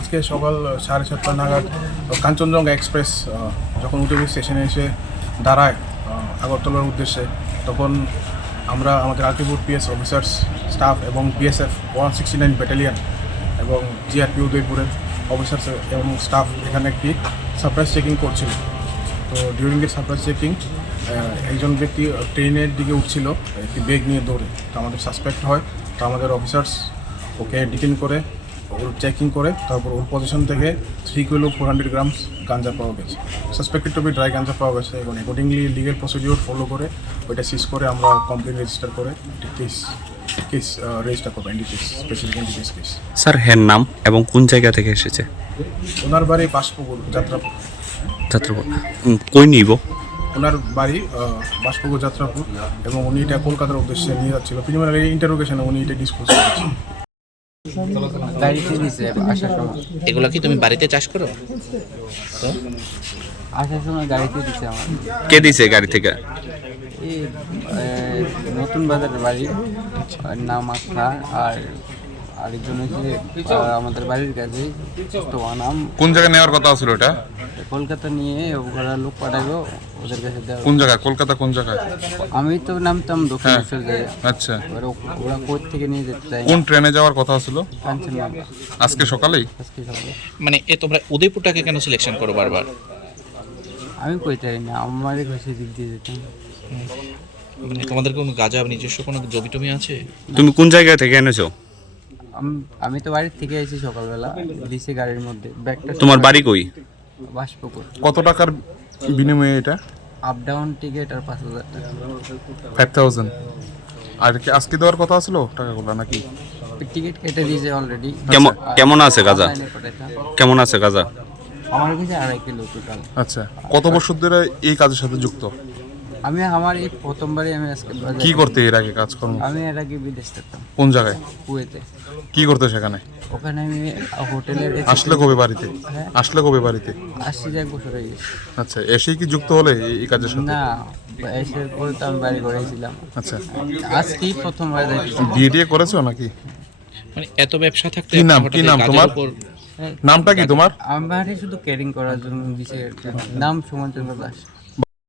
আজকে সকাল 7:30 নাগাদ কাঞ্চনজঙ্ঘা এক্সপ্রেস যখন উদয়গিরি স্টেশনে এসে দাঁড়ায় আগরতলার উদ্দেশ্যে, তখন আমরা আমাদের আলটিপুর পিএস অফিসার্স স্টাফ এবং বিএসএফ 169 ব্যাটালিয়ন এবং জিআরপি উদয়পুরের অফিসার্স এবং স্টাফ এখানে একটি সারপ্রাইজ চেকিং করছিল। তো ডিউরিং দ্য সারপ্রাইজ চেকিং একজন ব্যক্তি ট্রেনের দিকে উঠছিল একটি ব্যাগ নিয়ে দৌড়ে। তো আমাদের সাসপেক্ট হয়, তো আমাদের অফিসার্স ওকে ডিটেন করে ওর চেকিং করে তারপর ওর পজিশন থেকে 3 কিলো 400 গ্রামস গাঞ্জা পাওয়া গেছে। সাসপেক্টেড টু বি ড্রাই গাঞ্জা পাওয়া গেছে এবং অ্যাকর্ডিংলি লিগেল প্রসিডিওর ফলো করে ওইটা সিজ করে আমরা কমপ্লেন রেজিস্টার করে কেস রেজিস্টার করবো, NDPS specific NDPS case. Sir হ্যার নাম এবং কোন জায়গা থেকে এসেছে? ওনার বাড়ি বাসপুকুর যাত্রাপুর। কই নিব? ওনার বাড়ি বাসপুকুর যাত্রাপুর এবং উনি এটা কলকাতার উদ্দেশ্যে নিয়ে যাচ্ছিল। প্রিলিমিনারি ইন্টারোগেশনে উনি এটা ডিসক্লোজ করেছেন। এগুলো কি তুমি বাড়িতে চাষ করো? তো আসার সময় গাড়িতে দিছে আমার। কে দিছে গাড়ি থেকে? এই নতুন বাজারের বাড়ি, নাম আখা। আর আরেকজন হচ্ছে আমাদের বাড়ির কাছে, তো নাম। কোন জায়গায় নেওয়ার কথা ছিল এটা? কলকাতা নিয়ে ওরা লোক পাঠাবো ওদের কাছে দেওয়া। কোন জায়গায়? কলকাতা কোন জায়গায়? আমি তো নামতাম দক্ষিণেশ্বর জায়গা। আচ্ছা, ওরা কোর্ট থেকে নিয়ে যেতে চাই। কোন ট্রেনে যাওয়ার কথা ছিল? কাঞ্চনজঙ্ঘা। আজকে সকালেই? আজকে সকালে। মানে তোমরা উদয়পুরটাকে কেন সিলেকশন করো বারবার? আমি কইতে পারি না, আমারই ঘষে দিক দিয়ে যেতাম। মানে তোমাদের কোনো গাঁজা নিজস্ব কোনো জমি টমি আছে? তুমি কোন জায়গা থেকে এনেছো? আমি তো বাড়ির থেকে এসেছি সকালবেলা, দিছি গাড়ির মধ্যে ব্যাগটা। তোমার বাড়ি কই? বাসপুকুর। কত টাকার বিনিময়ে এটা? আপ ডাউন টিকিট আর 5,000 টাকা। 5,000। আর কি আজকে দেওয়ার কথা ছিল টাকাগুলো নাকি? টিকিট কেটে দিয়েছে অলরেডি। কেমন আছে গাঁজা? কেমন আছে গাঁজা? আমার কাছে 2.5 কিলো টোটাল। আচ্ছা, কত বছর ধরে এই কাজের সাথে যুক্ত? আমার এই প্রথমবারই আমি আজকে বাজারে। কি করতে এর আগে কাজকর্ম? আমি এর আগে বিদেশ থাকতাম। কোন জায়গায়? কুয়েতে। কি করতে সেখানে? ওখানে আমি হোটেলের। আসলে কবে বাড়িতে? হ্যাঁ। আসলে কবে বাড়িতে? আসছি যে 1 বছর হয়ে গেছে। আচ্ছা, এসেই কি যুক্ত হলে এই কাজের সাথে? না, এসে পরে তো আমি বাড়ি করেছিলাম। আচ্ছা, আজকেই প্রথমবার যাইতেছি। বিয়ে করেছো নাকি? মানে এত ব্যবসা থাকতে কি নাম? হঠাৎ কি এই নাম গাঁজার তোমার? উপর- নামটা কি তোমার? আমার শুধু ক্যারিং করার জন্য দিছে। নাম সুমন চন্দ্র দাস।